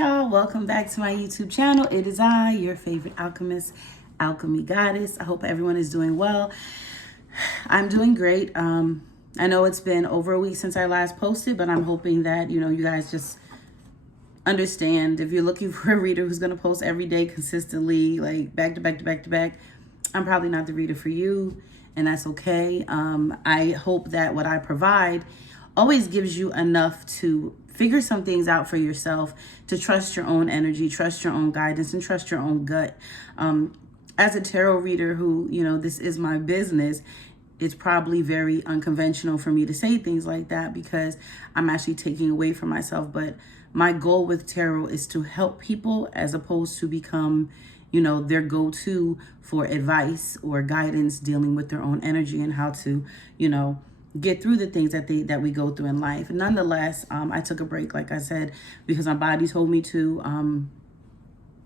y'all, welcome back to my YouTube channel. It is I, your favorite alchemist, Alchemy Goddess. I hope everyone is doing well. I'm doing great. I know it's been over a week since I last posted, but I'm hoping that, you guys just understand. If you're looking for a reader who's going to post every day consistently, like back to back to back to back, I'm probably not the reader for you, and that's okay. I hope that what I provide always gives you enough to figure some things out for yourself, to trust your own energy, trust your own guidance, and trust your own gut. As a tarot reader who, this is my business, it's probably very unconventional for me to say things like that because I'm actually taking away from myself. But my goal with tarot is to help people as opposed to become, their go-to for advice or guidance dealing with their own energy and how to, get through the things that we go through in life. Nonetheless, I took a break, like I said, because my body told me to.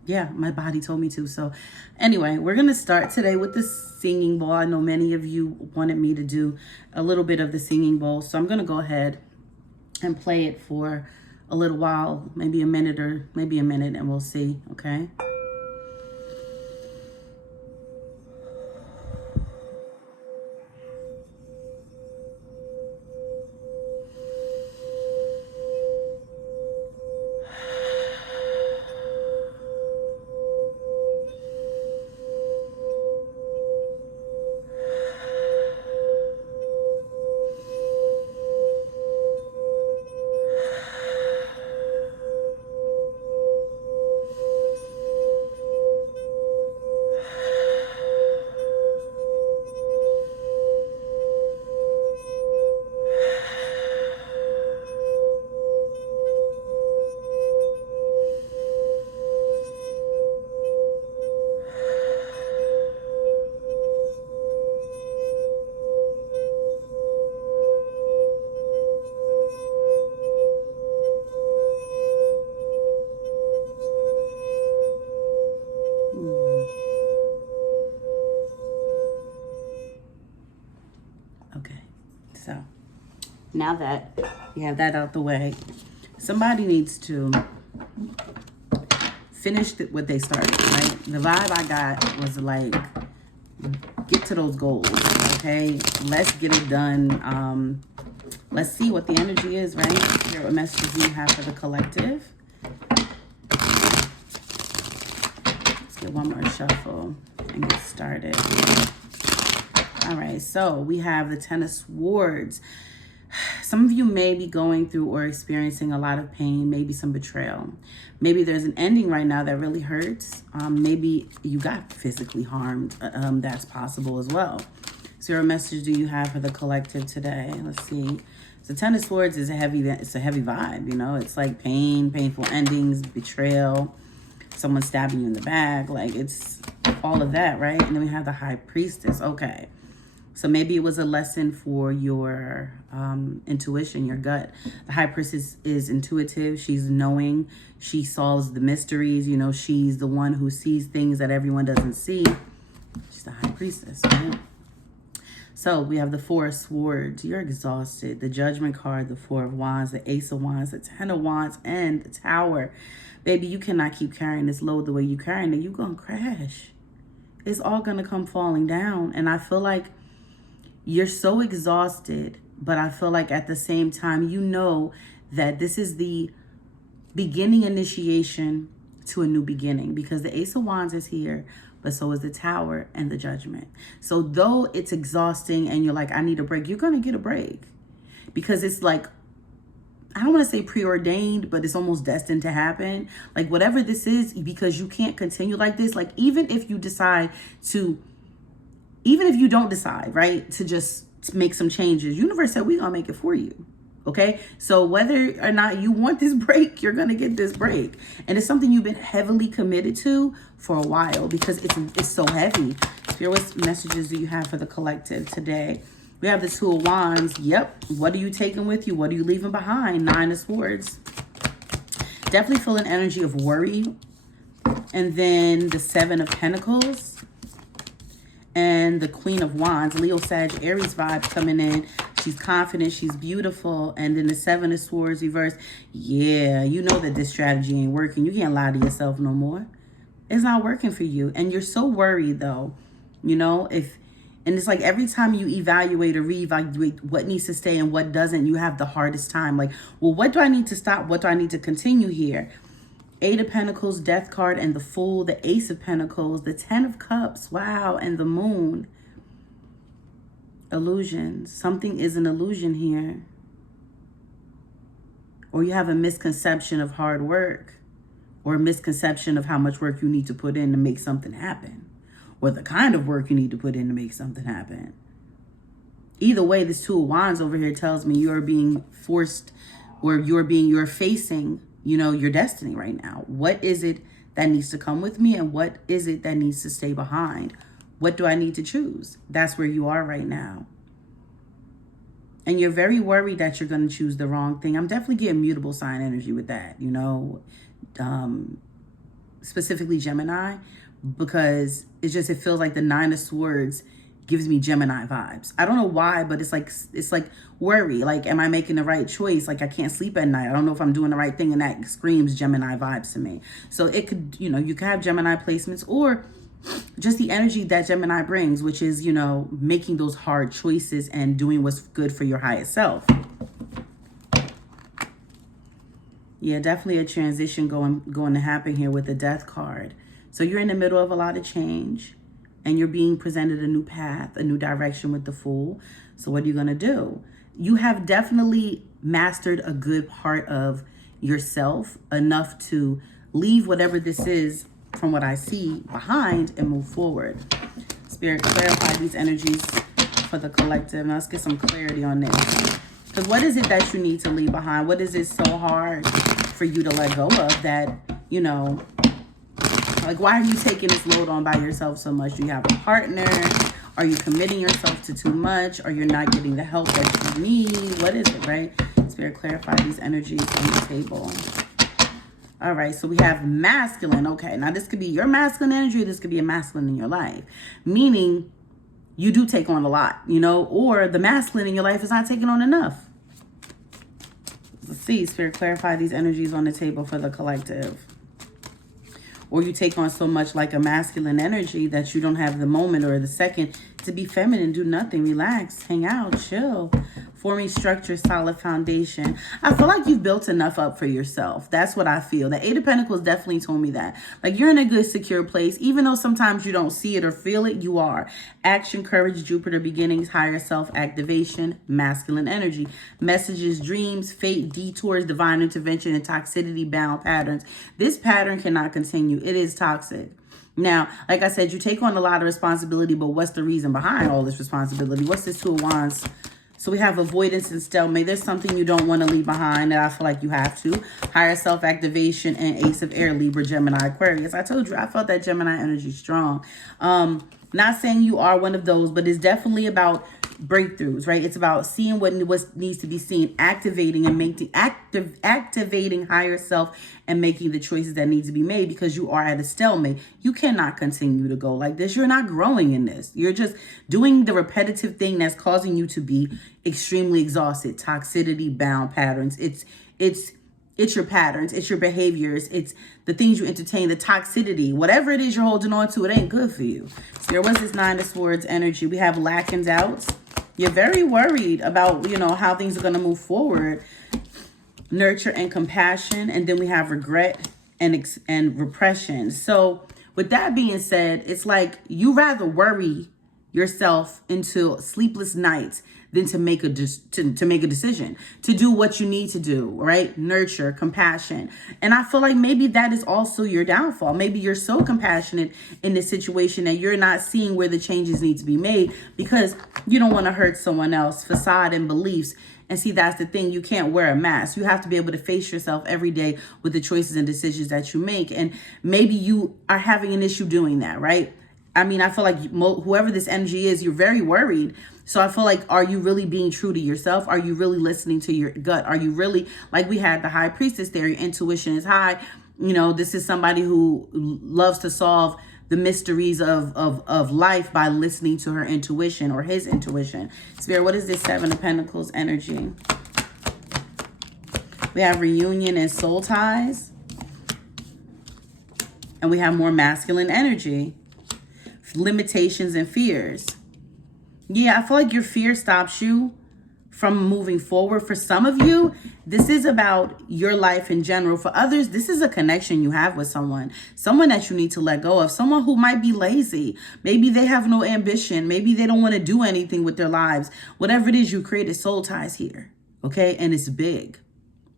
My body told me to. So anyway, we're going to start today with the singing bowl. I know many of you wanted me to do a little bit of the singing bowl. So I'm going to go ahead and play it for a little while, maybe a minute, and we'll see. Okay. Okay, so now that you have that out the way, somebody needs to finish what they started, right? The vibe I got was like, get to those goals, okay? Let's get it done. Let's see what the energy is, right? Hear what messages you have for the collective. Let's get one more shuffle and get started. All right, so we have the Ten of Swords. Some of you may be going through or experiencing a lot of pain, maybe some betrayal. Maybe there's an ending right now that really hurts. Maybe you got physically harmed. That's possible as well. So what message do you have for the collective today? Let's see. So Ten of Swords is a heavy vibe, It's like pain, painful endings, betrayal, someone stabbing you in the back. Like it's all of that, right? And then we have the High Priestess. Okay. So maybe it was a lesson for your intuition, your gut. The High Priestess is intuitive. She's knowing. She solves the mysteries. She's the one who sees things that everyone doesn't see. She's the High Priestess, right? So we have the Four of Swords. You're exhausted. The Judgment card, the Four of Wands, the Ace of Wands, the Ten of Wands, and the Tower. Baby, you cannot keep carrying this load the way you're carrying it. You're going to crash. It's all going to come falling down. And I feel like you're so exhausted, but I feel like at the same time, that this is the beginning initiation to a new beginning because the Ace of Wands is here, but so is the Tower and the Judgment. So though it's exhausting and you're like, I need a break, you're going to get a break because it's like, I don't want to say preordained, but it's almost destined to happen. Like whatever this is, because you can't continue like this. Like even if you don't decide, right, to just make some changes, universe said we're going to make it for you. Okay. So whether or not you want this break, you're going to get this break. And it's something you've been heavily committed to for a while because it's so heavy. Here, what messages do you have for the collective today? We have the Two of Wands. Yep. What are you taking with you? What are you leaving behind? Nine of Swords. Definitely feel an energy of worry. And then the Seven of Pentacles. And the Queen of Wands. Leo, Sag, Aries vibe coming in. She's confident. She's beautiful. And then the Seven of Swords reversed. Yeah, you know that this strategy ain't working. You can't lie to yourself no more. It's not working for you. And you're so worried, though. You know, and it's like every time you evaluate or reevaluate what needs to stay and what doesn't, you have the hardest time. Like, well, what do I need to stop? What do I need to continue here? Eight of Pentacles, Death card, and the Fool, the Ace of Pentacles, the Ten of Cups, wow, and the Moon. Illusions. Something is an illusion here. Or you have a misconception of hard work, or a misconception of how much work you need to put in to make something happen, or the kind of work you need to put in to make something happen. Either way, this Two of Wands over here tells me you're being forced, or you're facing, you know, your destiny right now. What is it that needs to come with me, and what is it that needs to stay behind? What do I need to choose? That's where you are right now. And you're very worried that you're going to choose the wrong thing. I'm definitely getting mutable sign energy with that, you know, specifically Gemini, because it feels like the Nine of Swords gives me Gemini vibes. I don't know why, but it's like worry. Like, am I making the right choice? Like, I can't sleep at night. I don't know if I'm doing the right thing. And that screams Gemini vibes to me. So it could, you know, you could have Gemini placements, or just the energy that Gemini brings, which is, you know, making those hard choices and doing what's good for your highest self. Yeah, definitely a transition going to happen here with the Death card. So you're in the middle of a lot of change, and you're being presented a new path, a new direction with the Fool. So what are you going to do? You have definitely mastered a good part of yourself, enough to leave whatever this is, from what I see, behind and move forward. Spirit, clarify these energies for the collective. Now let's get some clarity on this. Because what is it that you need to leave behind? What is it so hard for you to let go of that, you know, like, why are you taking this load on by yourself so much? Do you have a partner? Are you committing yourself to too much? Or you're not getting the help that you need? What is it, right? Spirit, clarify these energies on the table. All right, so we have masculine. Okay, now this could be your masculine energy, or this could be a masculine in your life. Meaning you do take on a lot, you know, or the masculine in your life is not taking on enough. Let's see, Spirit, clarify these energies on the table for the collective. Or you take on so much like a masculine energy that you don't have the moment or the second to be feminine, do nothing, relax, hang out, chill. Forming structure, solid foundation. I feel like you've built enough up for yourself. That's what I feel. The Eight of Pentacles definitely told me that. Like, you're in a good, secure place. Even though sometimes you don't see it or feel it, you are. Action, courage, Jupiter, beginnings, higher self, activation, masculine energy. Messages, dreams, fate, detours, divine intervention, and toxicity bound patterns. This pattern cannot continue. It is toxic. Now, like I said, you take on a lot of responsibility, but what's the reason behind all this responsibility? What's this Two of Wands? So we have avoidance and stalemate. There's something you don't want to leave behind that I feel like you have to. Higher self-activation and Ace of Air, Libra, Gemini, Aquarius. I told you, I felt that Gemini energy strong. Not saying you are one of those, but it's definitely about breakthroughs, right? It's about seeing what needs to be seen, activating and activating higher self and making the choices that need to be made, because you are at a stalemate. You cannot continue to go like this. You're not growing in this. You're just doing the repetitive thing that's causing you to be extremely exhausted. Toxicity bound patterns. It's your patterns, it's your behaviors, it's the things you entertain, the toxicity, whatever it is you're holding on to, it ain't good for you. So there was this Nine of Swords energy. We have lack and doubts. You're very worried about, you know, how things are going to move forward. Nurture and compassion. And then we have regret and repression. So with that being said, it's like you rather worry yourself into sleepless nights than to make a decision, to do what you need to do, right? Nurture, compassion. And I feel like maybe that is also your downfall. Maybe you're so compassionate in this situation that you're not seeing where the changes need to be made because you don't want to hurt someone else, facade and beliefs. And see, that's the thing. You can't wear a mask. You have to be able to face yourself every day with the choices and decisions that you make. And maybe you are having an issue doing that, right? I mean, I feel like whoever this energy is, you're very worried. So I feel like, are you really being true to yourself? Are you really listening to your gut? Are you really, like we had the High Priestess there, your intuition is high. You know, this is somebody who loves to solve the mysteries of life by listening to her intuition or his intuition. Spirit, what is this Seven of Pentacles energy? We have reunion and soul ties. And we have more masculine energy. Limitations and fears. Yeah, I feel like your fear stops you from moving forward. For some of you, this is about your life in general. For others, this is a connection you have with someone that you need to let go of, someone who might be lazy. Maybe they have no ambition. Maybe they don't want to do anything with their lives. Whatever it is, you created soul ties here, okay? And it's big.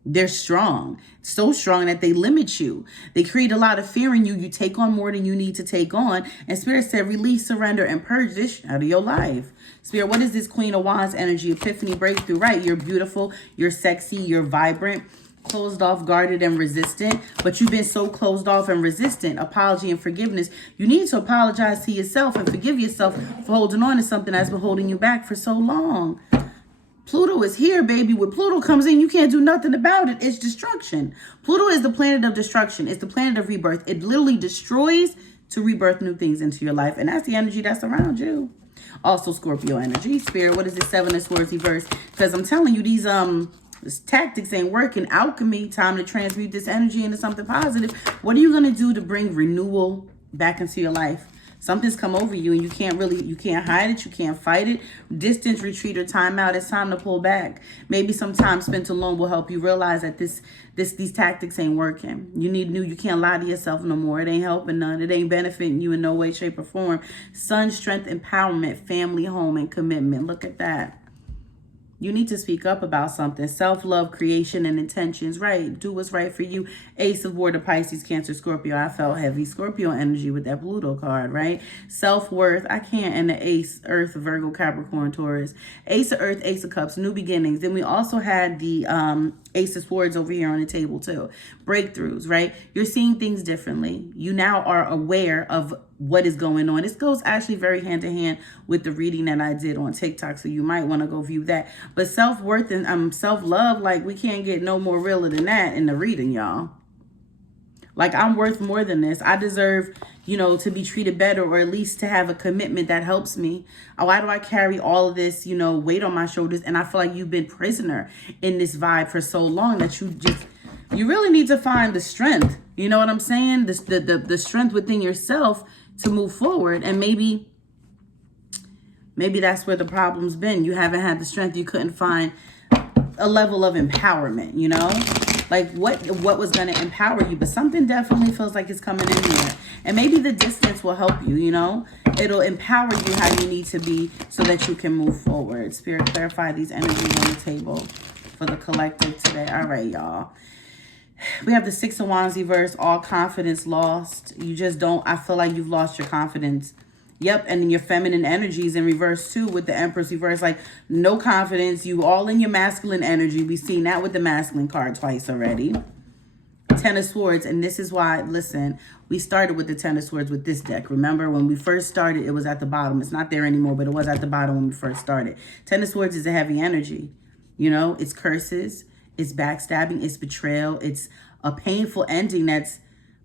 They're strong, so strong that they limit you. They create a lot of fear in you. You take on more than you need to take on. And Spirit said, release, surrender, and purge this out of your life. Spirit, what is this Queen of Wands energy? Epiphany, breakthrough, right? You're beautiful, you're sexy, you're vibrant, closed off, guarded, and resistant. But you've been so closed off and resistant. Apology and forgiveness. You need to apologize to yourself and forgive yourself for holding on to something that's been holding you back for so long. Pluto is here, baby. When Pluto comes in, you can't do nothing about it. It's destruction. Pluto is the planet of destruction. It's the planet of rebirth. It literally destroys to rebirth new things into your life. And that's the energy that's around you. Also, Scorpio energy. Spirit, what is this Seven of Swords reverse? Because I'm telling you, these tactics ain't working. Alchemy, time to transmute this energy into something positive. What are you going to do to bring renewal back into your life? Something's come over you and you can't hide it. You can't fight it. Distance, retreat, or time out. It's time to pull back. Maybe some time spent alone will help you realize that these tactics ain't working. You can't lie to yourself no more. It ain't helping none. It ain't benefiting you in no way, shape, or form. Sun, strength, empowerment, family, home, and commitment. Look at that. You need to speak up about something. Self-love, creation, and intentions. Right. Do what's right for you. Ace of Water, Pisces, Cancer, Scorpio. I felt heavy Scorpio energy with that Pluto card, right? Self-worth. I can't. And the Ace, Earth, Virgo, Capricorn, Taurus. Ace of Earth, Ace of Cups, new beginnings. Then we also had the Ace of Swords over here on the table too. Breakthroughs, right? You're seeing things differently. You now are aware of what is going on. This goes actually very hand to hand with the reading that I did on TikTok, so you might want to go view that. But self-worth and self-love, like, we can't get no more realer than that in the reading, y'all. Like, I'm worth more than this. I deserve, to be treated better, or at least to have a commitment that helps me. Why do I carry all of this, weight on my shoulders? And I feel like you've been prisoner in this vibe for so long that you really need to find the strength. You know what I'm saying? The strength within yourself to move forward. And maybe that's where the problem's been. You haven't had the strength. You couldn't find a level of empowerment, like what was going to empower you. But something definitely feels like it's coming in here. And maybe the distance will help you, it'll empower you how you need to be so that you can move forward. Spirit, clarify these energies on the table for the collective today. All right, y'all. We have the Six of Wands reverse, all confidence lost. I feel like you've lost your confidence. Yep, and then your feminine energies in reverse too with the Empress reverse, like no confidence. You all in your masculine energy. We've seen that with the masculine card twice already. Ten of Swords, and this is why, listen, we started with the Ten of Swords with this deck. Remember when we first started, it was at the bottom. It's not there anymore, but it was at the bottom when we first started. Ten of Swords is a heavy energy. It's curses. It's backstabbing, it's betrayal, it's a painful ending that's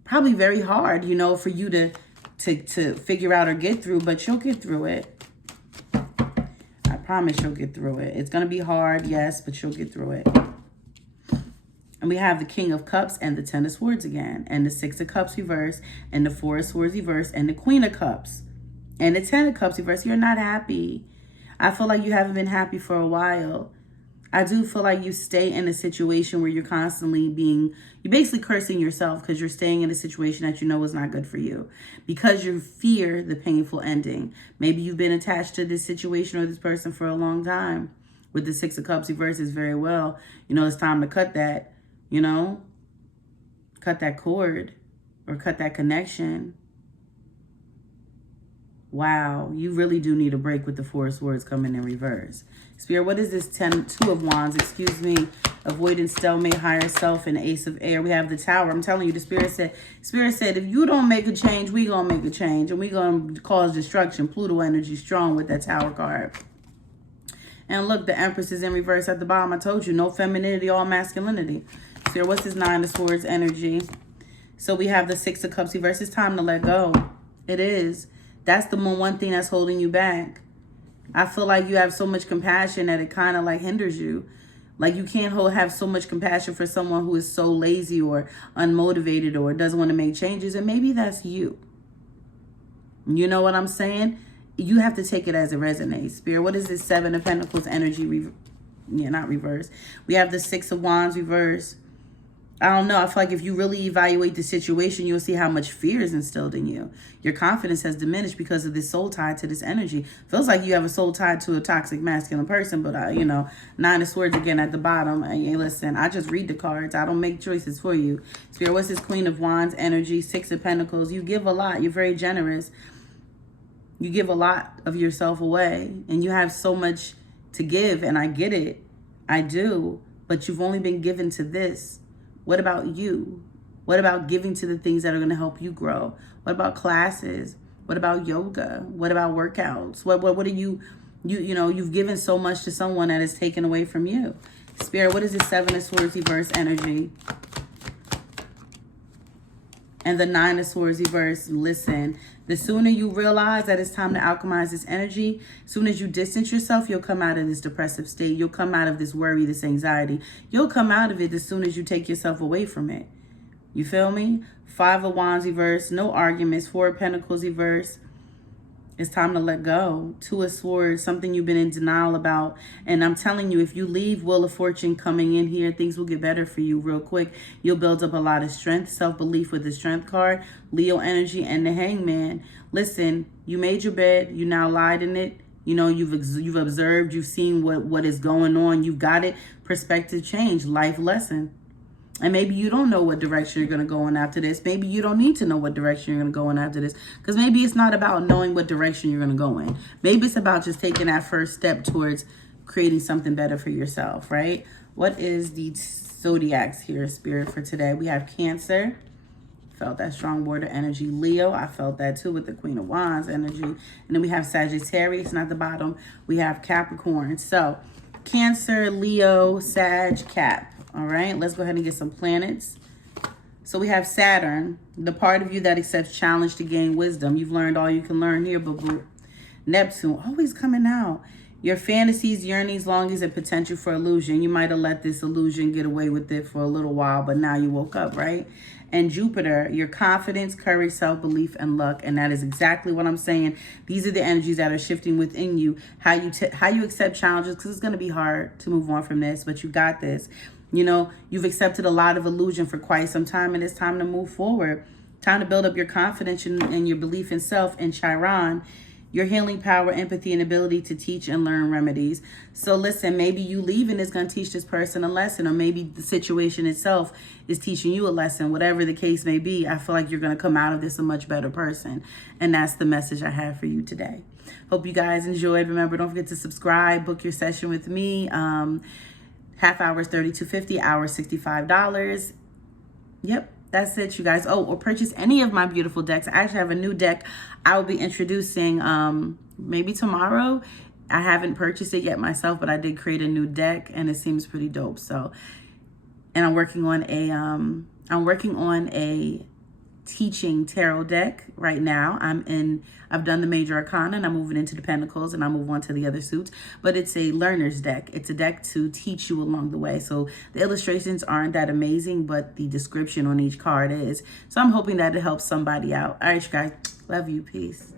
probably very hard, for you to figure out or get through, but you'll get through it. I promise you'll get through it. It's going to be hard, yes, but you'll get through it. And we have the King of Cups and the Ten of Swords again, and the Six of Cups reverse, and the Four of Swords reverse, and the Queen of Cups, and the Ten of Cups reverse. You're not happy. I feel like you haven't been happy for a while. I do feel like you stay in a situation where you're constantly you're basically cursing yourself because you're staying in a situation that is not good for you because you fear the painful ending. Maybe you've been attached to this situation or this person for a long time. With the Six of Cups reverses very well. It's time to cut that, cut that cord or cut that connection. Wow, you really do need a break with the Four of Swords coming in reverse. Spirit, what is this Two of Wands? Avoidance, stalemate, higher self, and Ace of Air. We have the Tower. I'm telling you, the Spirit said, if you don't make a change, we gonna make a change, and we gonna cause destruction. Pluto energy strong with that Tower card. And look, the Empress is in reverse at the bottom. I told you, no femininity, all masculinity. Spirit, what's this Nine of Swords energy? So we have the Six of Cups reverse. It's time to let go. It is. That's the one thing that's holding you back. I feel like you have so much compassion that it kind of like hinders you. Like you can't have so much compassion for someone who is so lazy or unmotivated or doesn't want to make changes. And maybe that's you. You know what I'm saying? You have to take it as it resonates. Spirit, what is this 7 of Pentacles energy? Not reverse. We have the 6 of Wands reverse. I don't know. I feel like if you really evaluate the situation, you'll see how much fear is instilled in you. Your confidence has diminished because of this soul tie to this energy. Feels like you have a soul tied to a toxic masculine person, but, 9 of Swords again at the bottom. Hey, listen, I just read the cards. I don't make choices for you. Spirit, what's this Queen of Wands energy? 6 of Pentacles. You give a lot. You're very generous. You give a lot of yourself away, and you have so much to give, and I get it. I do, but you've only been given to this. What about you? What about giving to the things that are going to help you grow? What about classes? What about yoga? What about workouts? What are you've given so much to someone that is taken away from you. Spirit, what is the 7 of Swords reverse energy? And the 9 of Swords reverse. Listen, the sooner you realize that it's time to alchemize this energy, as soon as you distance yourself, you'll come out of this depressive state. You'll come out of this worry, this anxiety. You'll come out of it as soon as you take yourself away from it. You feel me? 5 of Wands reverse. No arguments. 4 of Pentacles reverse. It's time to let go. 2 of Swords, something you've been in denial about. And I'm telling you, if you leave Wheel of Fortune coming in here, things will get better for you real quick. You'll build up a lot of strength, self-belief with the Strength card, Leo energy, and the Hangman. Listen, you made your bed. You now lied in it. You've observed. You've seen what is going on. You've got it. Perspective change. Life lesson. And maybe you don't know what direction you're going to go in after this. Maybe you don't need to know what direction you're going to go in after this. Because maybe it's not about knowing what direction you're going to go in. Maybe it's about just taking that first step towards creating something better for yourself, right? What is the zodiacs here, Spirit, for today? We have Cancer. Felt that strong border energy. Leo, I felt that too with the Queen of Wands energy. And then we have Sagittarius, and at the bottom, we have Capricorn. So, Cancer, Leo, Sag, Cap. All right, let's go ahead and get some planets. So we have Saturn, the part of you that accepts challenge to gain wisdom. You've learned all you can learn here, boo-boo. Neptune, always coming out. Your fantasies, yearnings, longings, and potential for illusion. You might have let this illusion get away with it for a little while, but now you woke up, right? And Jupiter, your confidence, courage, self-belief, and luck. And that is exactly what I'm saying. These are the energies that are shifting within you. How you accept challenges, because it's going to be hard to move on from this, but you got this. You've accepted a lot of illusion for quite some time, and it's time to move forward. Time to build up your confidence and your belief in self. And Chiron, your healing power, empathy, and ability to teach and learn remedies. So listen, maybe you leaving is going to teach this person a lesson, or maybe the situation itself is teaching you a lesson. Whatever the case may be, I feel like you're going to come out of this a much better person. And that's the message I have for you today. Hope you guys enjoyed. Remember, don't forget to subscribe, book your session with me. Half hour is $32.50, hour $65. Yep, that's it, you guys. Oh, or purchase any of my beautiful decks. I actually have a new deck I will be introducing maybe tomorrow. I haven't purchased it yet myself, but I did create a new deck, and it seems pretty dope. So, and I'm working on a teaching tarot deck right now. I've done the major arcana, and I'm moving into the pentacles, and I'll move on to the other suits. But it's a learner's deck. It's a deck to teach you along the way. So the illustrations aren't that amazing, but the description on each card is. So I'm hoping that it helps somebody out. All right, you guys. Love you. Peace.